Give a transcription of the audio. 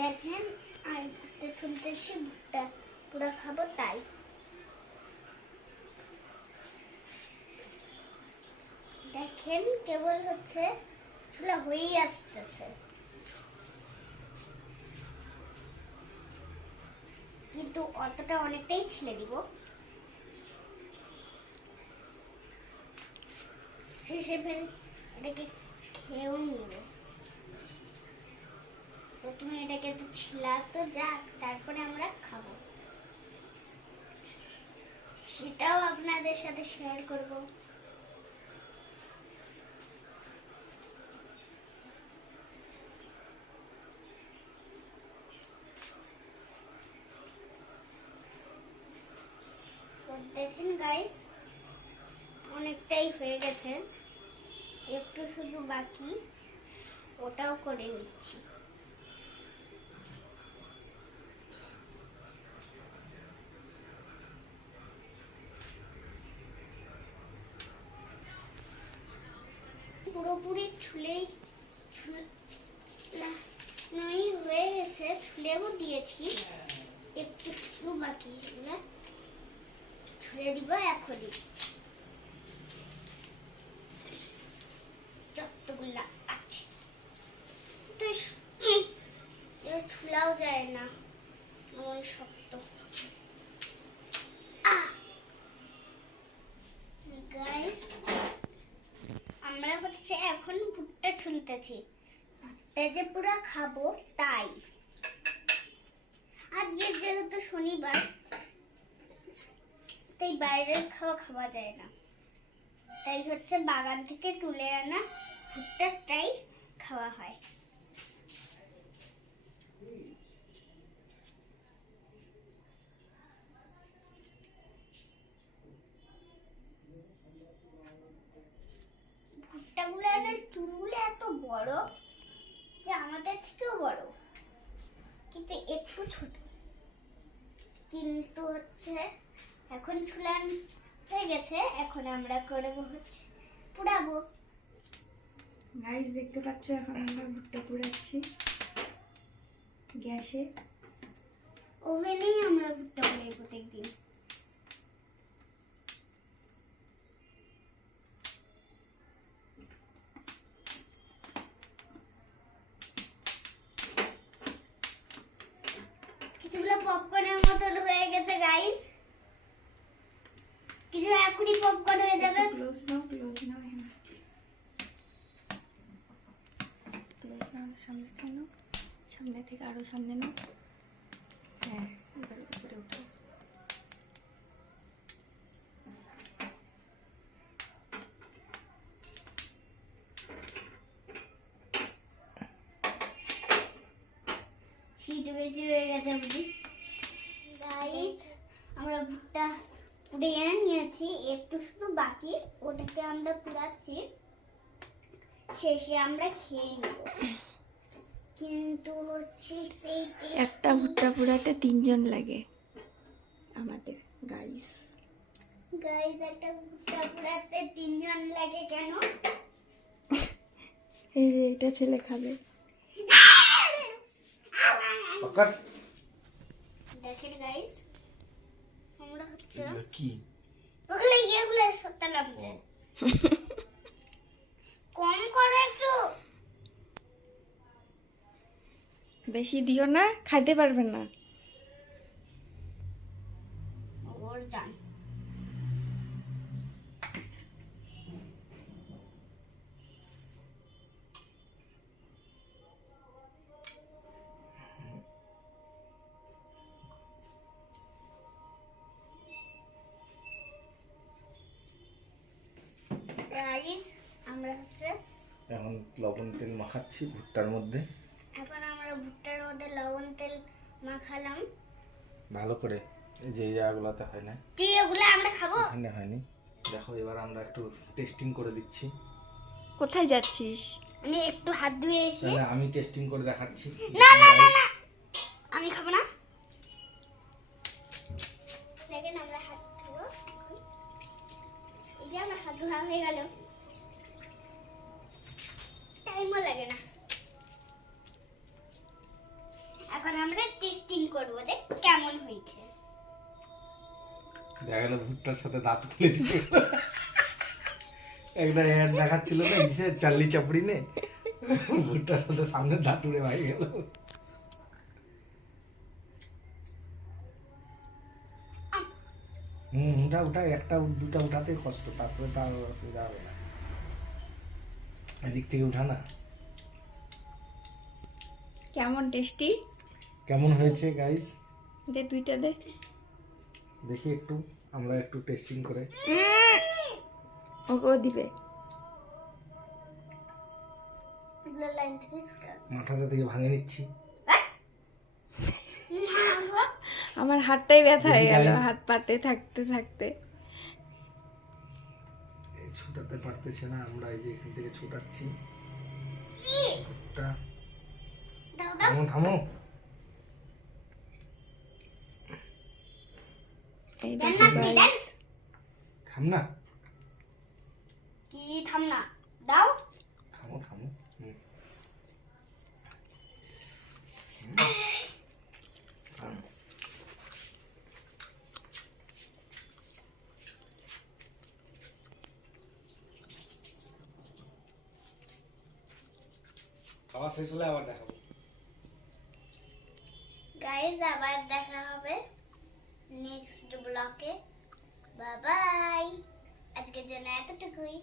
দেখেন আমি ভুট্টা ছুলতেছি, ভুট্টা পুরো খাবো তাই। দেখেন কেবল হচ্ছে ছোলা হয়েই আসতেছে, কিন্তু অতটা অনেকটাই ছিলে দিব। শেষে ফের এটাকে খেয়েও নিব। প্রথমে এটাকে একটু ছিলাতো যাক, তারপরে আমরা খাবো, সেটাও আপনাদের সাথে শেয়ার করব। দেখেন গাইস, অনেকটাই হয়ে গেছে, একটু শুধু বাকি, ওটাও করে নিচ্ছি। পুরোপুরি ছুলেই নই হয়ে গেছে, ছুলেও দিয়েছি, একটু শুধু বাকি, এগুলা ছুলে দিব এখনই যতগুলা আছে। তো ছুলাও যায় না, এমন শক্ত। গাইস, আমরা হচ্ছে এখন ভুট্টা ছুলতেছি, ভুট্টা যে পুরো খাবো তাই। আজকে যেহেতু শনিবার, তাই বাইরের খাওয়া খাওয়া যায় না, তাই হচ্ছে বাগান থেকে তুলে আনা ভুট্টাটাই খাওয়া হয়। ভুট্টাগুলো আর চুলগুলো এত বড় যে আমাদের থেকেও বড়, কিন্তু একটু ছোট। কিন্তু হচ্ছে এখন ছুলান হয়ে গেছে, এখন আমরা করবো হচ্ছে পুড়াবো। গাইস দেখতে পাচ্ছ, এখন আমরা ভুট্টা পোড়াচ্ছি গ্যাসে। ওভেনেই আমরা ভুট্টা পোড়াই প্রত্যেকদিন। কিছুগুলো পপকর্নের মতন হয়ে গেছে গাইস, কিছু এখনই পপকর্ন হয়ে যাবে। ক্লোজ নাও, ক্লোজ নাও, ক্লোজ নাও, সামনে কেন, সামনে থেকে আরো সামনে নাও। হ্যাঁ, এবার উপরে উঠো। হিট বেশি হয়ে গেছে বুঝি। গাইস, আমরা ভুট্টা পুড়ে নিয়েছি, একটু শুধু বাকি, ওটাকে আমরা পুড়াচ্ছি, শেষে আমরা খেয়ে নেব। কিন্তু হচ্ছে সেই একটা ভুট্টা পোড়াতে 3 জন লাগে আমাদের। গাইস গাইস, একটা ভুট্টা পুড়াতে 3 জন লাগে কেন? এই যে এটা ছেলে খাবে। দেখেন গাইস, আমরা হচ্ছে কি ওগুলো এগুলো সত্য লাগছে, কম করো একটু। বেশি দিও না, খাইতে পারবেন না। ওর জান গাইস, আমরা হচ্ছে এখন লবণ তেল মাখাচ্ছি ভুট্টার মধ্যে। এখন আমরা ভুট্টার মধ্যে লবণ তেল মাখালাম ভালো করে, এই যে এই জায়গাগুলোতে হয় না, কি এগুলো আমরা খাবো। এখানে হয়নি। দেখো, এবার আমরা একটু টেস্টিং করে দিচ্ছি। কোথায় যাচ্ছিস? আমি একটু হাত ধুয়ে এসে, তাহলে আমি টেস্টিং করে দেখাচ্ছি। না না না না, আমি খাবো না। দেখেন আমরা হাত ধুবো, এই যে আমার হাত ধোয়া হয়ে গেল, টাইমও লাগে না। করবো যে কেমন হয়েছে। দেখা গেল ভুট্টার সাথে দাঁত খুলেছিল। একটা অ্যাড দেখাচ্ছিল না ইসে চার্লি চাপড়িনে, ভুট্টার সাথে সামনে দাঁত উড়ে ভাই গেল। ওটা ওটা একটা দুটা উঠাতে কষ্ট, তারপরে তার অসুবিধা হবে না। এদিক থেকে উঠা না। কেমন টেস্টি? কেমন হয়েছে গাইস দে দুইটা দে। দেখি একটু, আমরা একটু টেস্টিং করে। ওকেও দিবে। এগুলো লাইন থেকে ছুটে মাথাটা থেকে ভাঙে নিচ্ছি। আমার হাতটাই ব্যথা হয়ে গেল দেখি guys। হাত পাতে থাকতে থাকতে। এই ছুটাতে পারতেছে না, আমরা এই যে এখান থেকে ছুটাচ্ছি। ভুট্টা দাও দাও। থামো থামো। এই দেন দেখো না, guys, দেন। থাম না, কি থাম না, দাও। থামো থামো। থামো। খাওয়া শেষ হলে আবার দেখাবো। গাইস আবার দেখা হবে নেক্সট ব্লকে। বাই বাই, আজকের জন্য এতটুকুই।